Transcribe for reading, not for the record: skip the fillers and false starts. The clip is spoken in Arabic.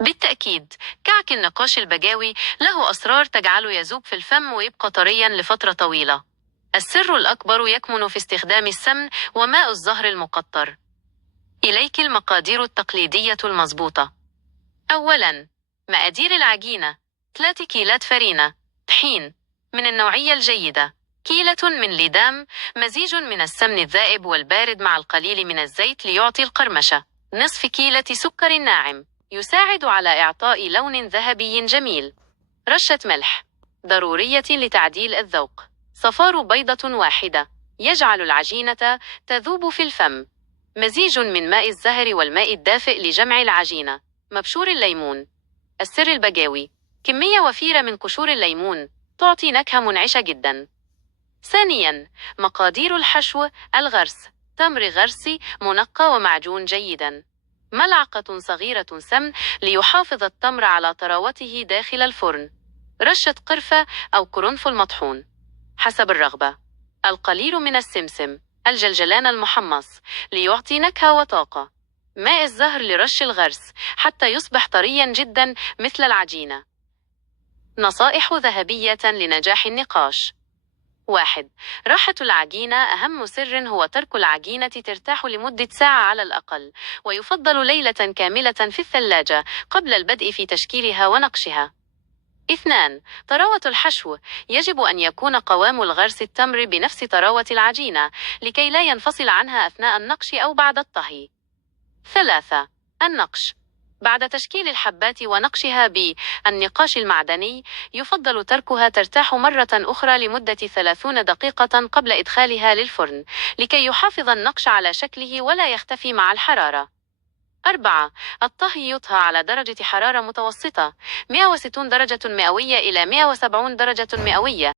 بالتأكيد، كعك النقاش البجاوي له أسرار تجعله يذوب في الفم ويبقى طريا لفترة طويلة. السر الأكبر يكمن في استخدام السمن وماء الزهر المقطر. إليك المقادير التقليدية المضبوطة. أولاً، مقادير العجينة: 3 كيلات فرينة، طحين من النوعية الجيدة، كيلة من ليدام، مزيج من السمن الذائب والبارد مع القليل من الزيت ليعطي القرمشة، نصف كيلة سكر ناعم يساعد على إعطاء لون ذهبي جميل، رشة ملح ضرورية لتعديل الذوق، صفار بيضة واحدة يجعل العجينة تذوب في الفم، مزيج من ماء الزهر والماء الدافئ لجمع العجينة، مبشور الليمون. السر البجاوي: كمية وفيرة من قشور الليمون تعطي نكهة منعشة جدا. ثانياً، مقادير الحشو: الغرس: تمر غرسي منقى ومعجون جيداً، ملعقة صغيرة سمن ليحافظ التمر على طراوته داخل الفرن، رشة قرفة أو قرنفل مطحون حسب الرغبة، القليل من السمسم، الجلجلان المحمص ليعطي نكهة وطاقة، ماء الزهر لرش الغرس حتى يصبح طريا جدا مثل العجينة. نصائح ذهبية لنجاح النقاش: 1. راحة العجينة: أهم سر هو ترك العجينة ترتاح لمدة ساعة على الأقل، ويفضل ليلة كاملة في الثلاجة قبل البدء في تشكيلها ونقشها. 2. طراوة الحشو: يجب أن يكون قوام الغرس التمر بنفس طراوة العجينة لكي لا ينفصل عنها أثناء النقش أو بعد الطهي. 3. النقش: بعد تشكيل الحبات ونقشها بالنقاش المعدني، يفضل تركها ترتاح مرة أخرى لمدة 30 دقيقة قبل إدخالها للفرن، لكي يحافظ النقش على شكله ولا يختفي مع الحرارة. 4. الطهي: يطهى على درجة حرارة متوسطة 160 درجة مئوية إلى 170 درجة مئوية